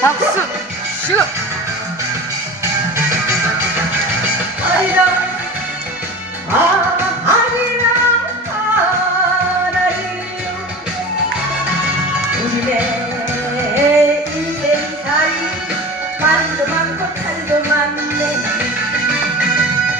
박수 슛 아리랑 아 아리랑 하나님. 우리의 인생살이 말도 많고 탈도 많네.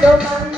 don't mind.